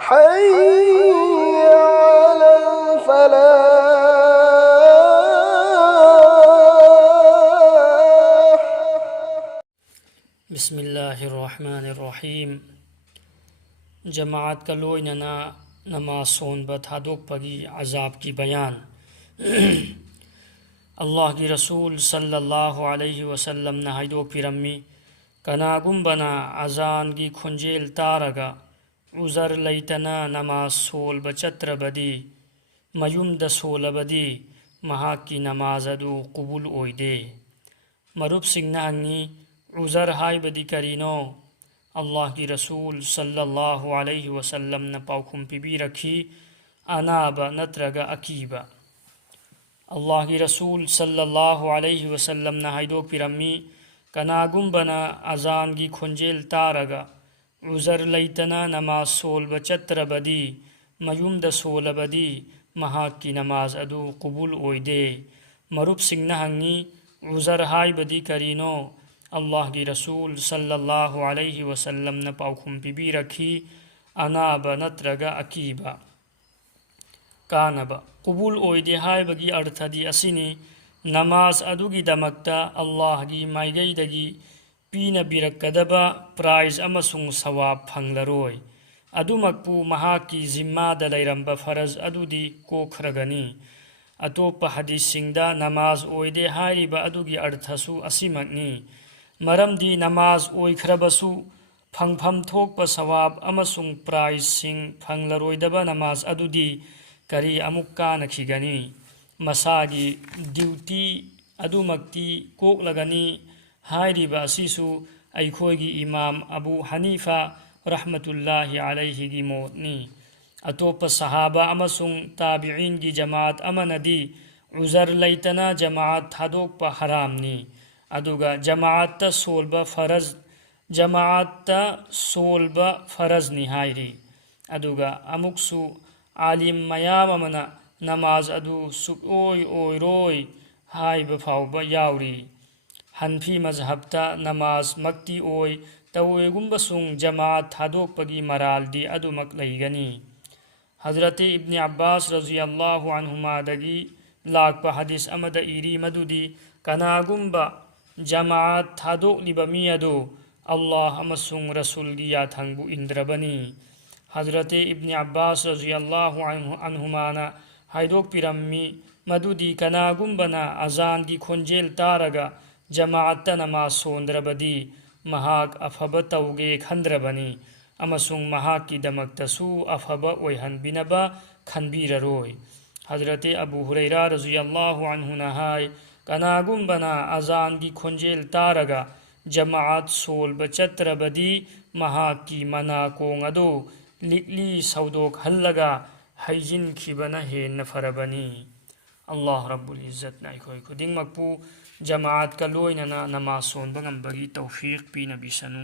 حي على الفلاح. بسم الله الرحمن الرحيم. जमात का लोइनना नमाज सोनबा थादोकपगी अजाब की बयान। अल्लाह की रसूल सल्लल्लाहु अलैहि वसल्लम ने हाइदोकपिरम्मी कनागुंबना अजान की खुंजेल तारगा उजर लैतना नमाज सोलब चत्रबदी मयुमद सोलबदी महाकी नमाज अदु कुबुल ओइदे। मरुपसिंगना हंगी उजर हाइबदी करीनो? अल्लाह की रसूल सल्लल्लाहु अलैहि वसल्लम ने पाउखुम पिबी रखी अनाबा नत्रगा अकीबा। अल्लाह की रसूल सल्लल्लाहु अलैहि वसल्लम ने हाइदोक पिरम्मी कनागुंबना अजान की खुंजेल तारगा उजर लैतना नमाज सोलब चत्रबदी मयुमद सोलबदी महाक की नमाज अदु कुबुल ओइदे। मरुपसिंगना हंगी उजर हाइबदी करीनो? अल्लाह की रसूल सल्लल्लाहु अलैहि वसल्लम ने पाउखुम पिबी रखी अनाबा नत्रगा अकीबा। कानबा कुबुल ओइदे हाइबगी अर्थदी असिनी नमाज अदुगी दमक्ता अल्लाह की माइगैदगी पीना बिरक्कदबा प्राइज अमसुंग सवाब फंगलरोय। अदुमकपु महाकी जिम्मादा लैरंबा फरज अदुदी कोखरगनी। अतोप हदीसिंगदा नमाज ओइदे हाइरिबा अदुगी अर्थसु असिमकनी। मरमदी नमाज ओइखरबसु फंगफम थोकपा सवाब अमसुंग प्राइज सिंग फंगलरोइदबा नमाज अदुदी करी अमुक कानखिगनी। मसागी ड्यूटी अदुमक्ति कोकलगनी हाइरिबा असिसु अइखोगी इमाम अबू हनीफा रहमतुल्लाहि अलैहि की मोतनी। अतोप सहाबा अमसुंग ताबिईन की जमात अमनदी उजर लैतना जमात थादोकपा हरामनी। अदुगा जमात सोलबा फरज निहायरी। अदुगा अमुक्सु आलिम मयाम अमना नमाज अदु सुओय ओइरोय हाइबा फाउबा याउरी। हनफी मजहबता नमाज मक्ति ओय तवेगुंबसुंग जमात थादोकपगी मरालदी अदुमक लैगनी। हजरत इब्न अब्बास रज़ियल्लाहु अन्हुमादगी लाकपा हदीस अमदा इरी मदुदी कनागुंबा जमात थादोकलिबा मी अदु अल्लाह अमसुंग रसूलगी याथंगबु इंद्रबनी। हजरत इब्न अब्बास रज़ियल्लाहु अन्हुमाना हाइदोकपिरम्मी मदुदी कनागुंबना अजान की खुंजेल तारगा जमात नमाज सोंद्रबदी महाक अफबा तौगे खंद्रबनी अमसुंग महाक की दमक्तसु अफबा ओइहनबिनबा खनबीररोय। हजरत अबू हुरैरा रज़ियल्लाहु अन्हु नहाय कनागुंबना अजान की खुंजेल तारगा जमात सोलब चत्रबदी महाक की मना कोंग अदो लिकली सौदोक हल्लगा हैजिन खिबना हेन फरबनी। अल्लाह रब्बुल इज्जत ना अइखोय खुदिंगमकपु जमात का लोइनना नमाज सोनबा ngambagi तौफीक पीना बिसनु।